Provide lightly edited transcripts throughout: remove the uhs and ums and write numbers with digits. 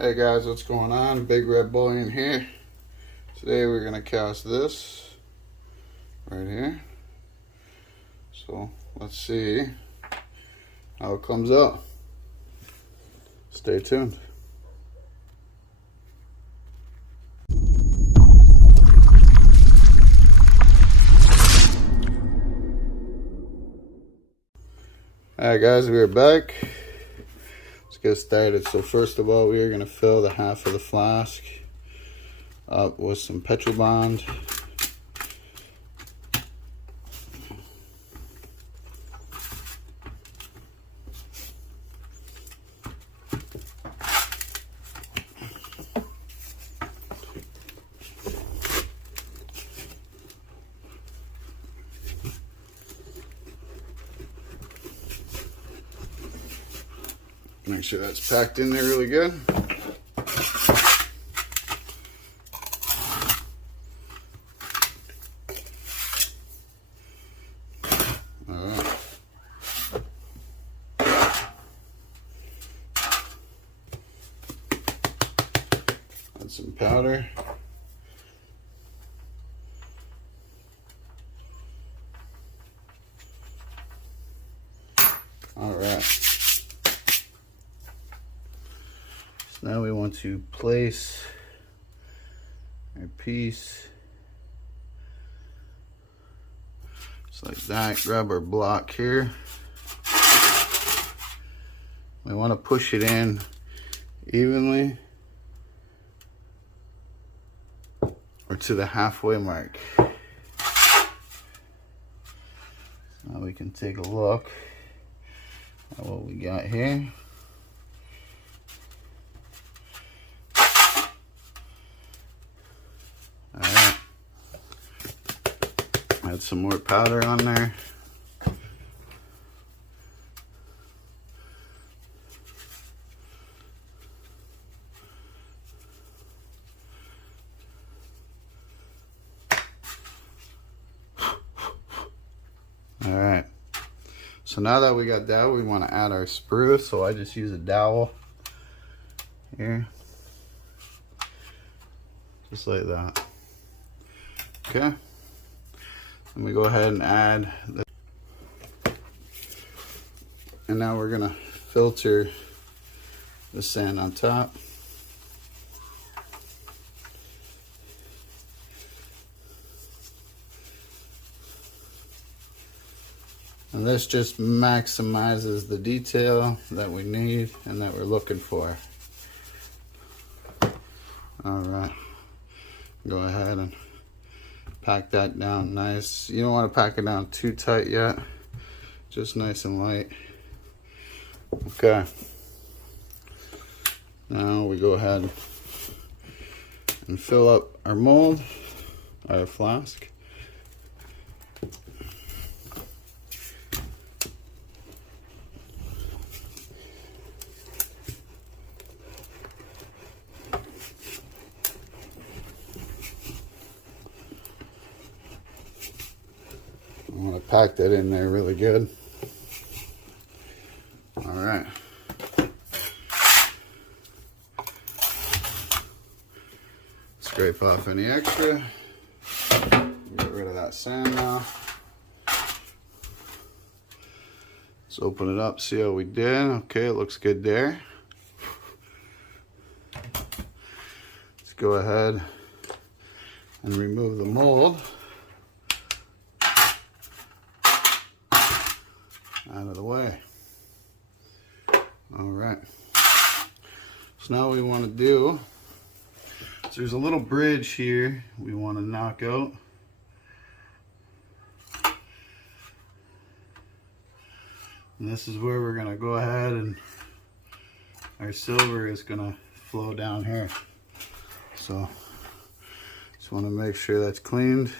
Hey guys, what's going on? BigRed Bullion here. Today we're going to cast this right here. So let's see how it comes out. Stay tuned. Alright guys, we're back. Let's get started. So first of all, we are going to fill the half of the flask up with some petrol bond. Make sure that's packed in there really good. Alright. Add some powder. Alright. Now we want to place our piece just like that. Grab our block here. We want to push it in evenly or to the halfway mark. Now we can take a look at what we got here. Add some more powder on there. Alright, so now that we got that, we want to add our sprue. So I just use a dowel here, just like that. Okay. And we go ahead and add the, and now we're gonna filter the sand on top. And this just maximizes the detail that we need and that we're looking for. All right, go ahead and pack that down nice. You don't want to pack it down too tight yet, just nice and light. Okay, now we go ahead and fill up our mold, our flask. I want to pack that in there really good. All right. Scrape off any extra. Get rid of that sand now. Let's open it up, see how we did. Okay, it looks good there. Let's go ahead and remove the mold out of the way. All right, so now we want to do, so there's a little bridge here we want to knock out. And this is where we're going to go ahead and our silver is going to flow down here. So just want to make sure that's cleaned.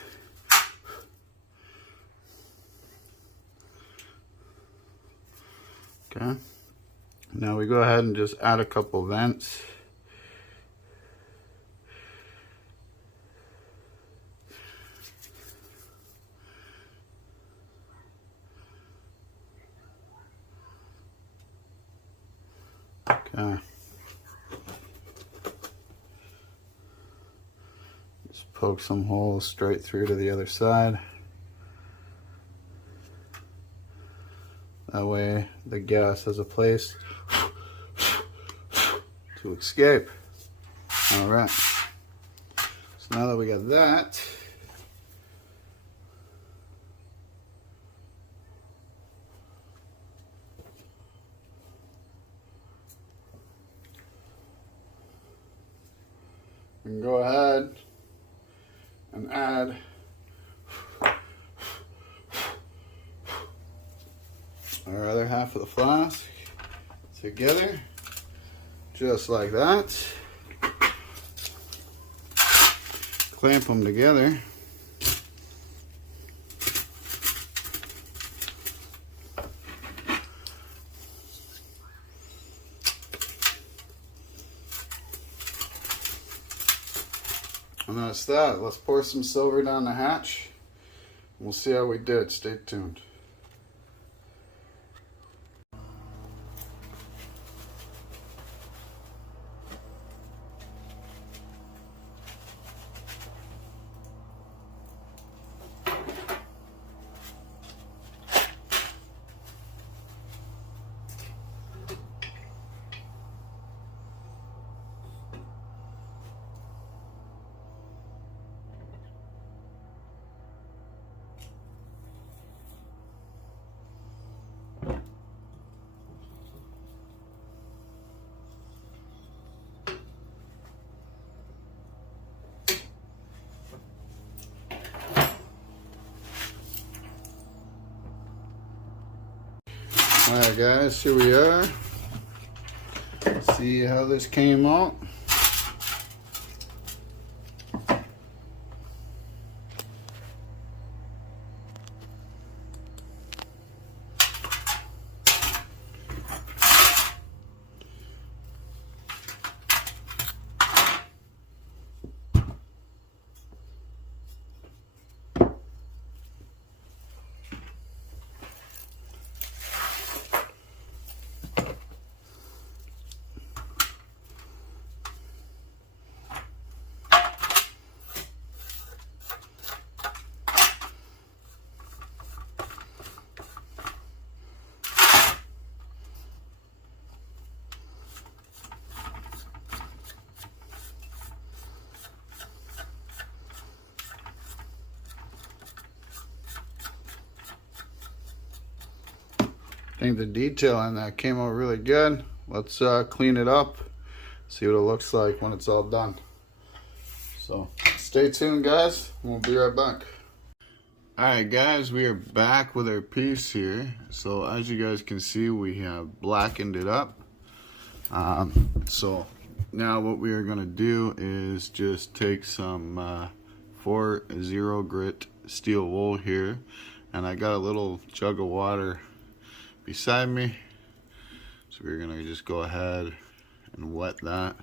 Okay, now we go ahead and just add a couple vents. Okay. poke some holes straight through to the other side. That way the gas has a place to escape. All right. So now that we got that, we can go ahead and add our other half of the flask together, just like that. Clamp them together. And that's that. Let's pour some silver down the hatch. We'll see how we did. Stay tuned. Alright guys, here we are. See how this came out. I think the detail on that came out really good. Let's clean it up, see what it looks like when it's all done. So stay tuned guys, we'll be right back. Alright guys, we are back with our piece here. So as you guys can see, we have blackened it up. So now what we are going to do is just take some 4-0 grit steel wool here, and I got a little jug of water beside me, so we're gonna just go ahead and wet that,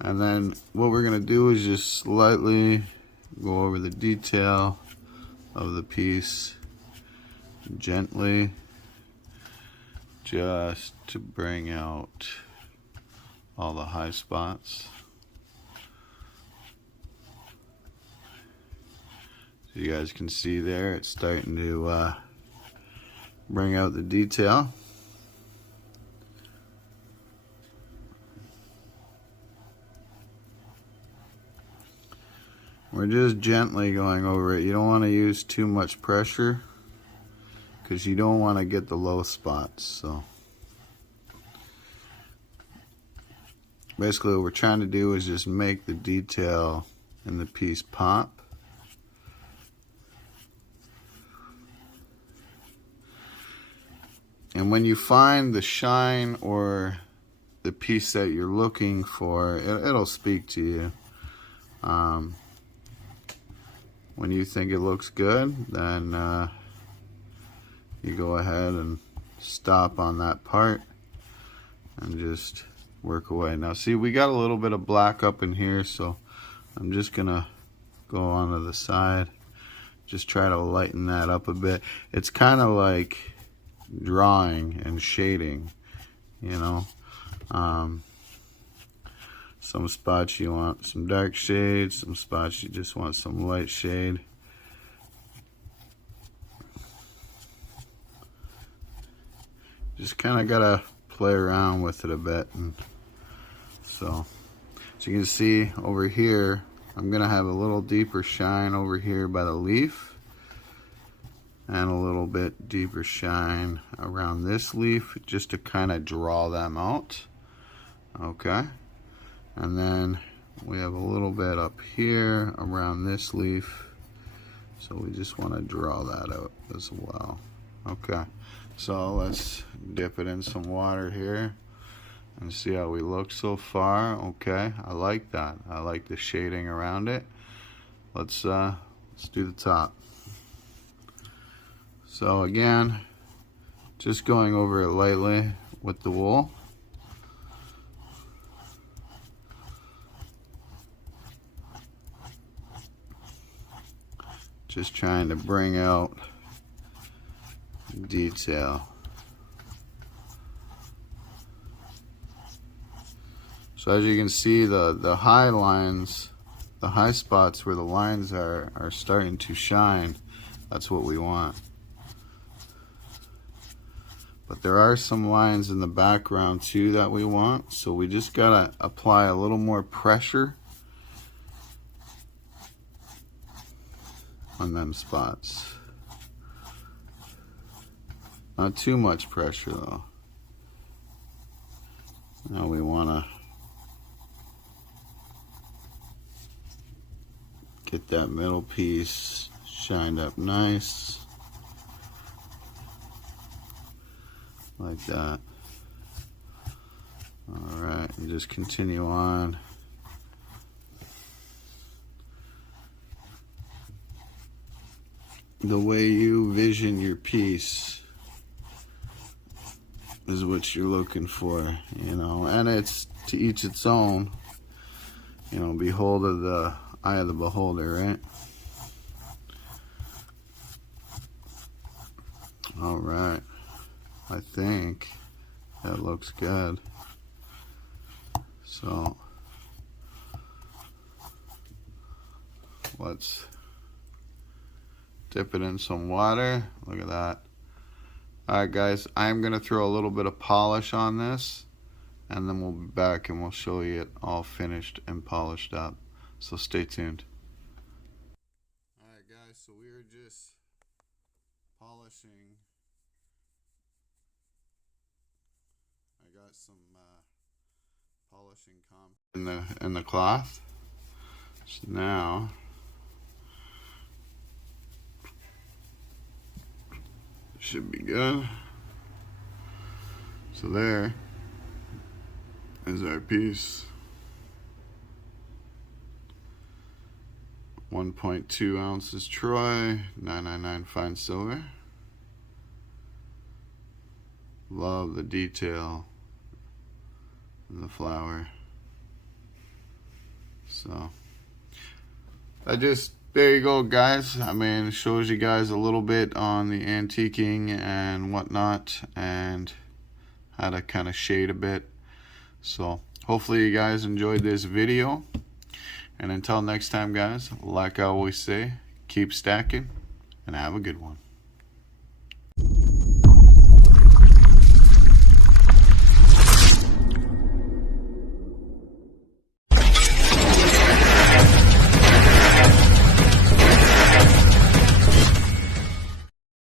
and then what we're gonna do is just slightly go over the detail of the piece gently, just to bring out all the high spots. So you guys can see there, it's starting to bring out the detail. We're just gently going over it. You don't want to use too much pressure because you don't want to get the low spots. So basically what we're trying to do is just make the detail in the piece pop. And when you find the shine or the piece that you're looking for, it'll speak to you. When you think it looks good, then you go ahead and stop on that part and just work away. Now see, we got a little bit of black up in here, so I'm just gonna go onto the side, just try to lighten that up a bit. It's kind of like drawing and shading, you know. So Some spots you want some dark shade, some spots you just want some light shade. Just kind of gotta play around with it a bit. And so as you can see over here, I'm gonna have a little deeper shine over here by the leaf, and a little bit deeper shine around this leaf, just to kind of draw them out. Okay, and then we have a little bit up here around this leaf, so we just want to draw that out as well. Okay, so let's dip it in some water here and see how we look so far. Okay, I like that. I like the shading around it. Let's do the top. So again, just going over it lightly with the wool. Just trying to bring out detail. So as you can see, the high lines, the high spots where the lines are starting to shine, that's what we want. But there are some lines in the background too that we want, so we just gotta apply a little more pressure on them spots. Not too much pressure though. Now we wanna get that middle piece shined up nice. Like that. Alright, and just continue on. The way you vision your piece is what you're looking for, you know, and it's to each its own. You know, behold of the eye of the beholder, right? Alright. I think that looks good. So let's dip it in some water. Look at that. Alright guys, I'm going to throw a little bit of polish on this, and then we'll be back and we'll show you it all finished and polished up. So stay tuned. Alright guys, so we were just polishing. I got some polishing comp in the cloth. So now should be good. So there is our piece. 1.2 ounces Troy, 999 fine silver. Love the detail in the flower. So there you go guys. I mean, it shows you guys a little bit on the antiquing and whatnot, and how to kind of shade a bit. So hopefully you guys enjoyed this video, and until next time guys, like I always say, keep stacking and have a good one.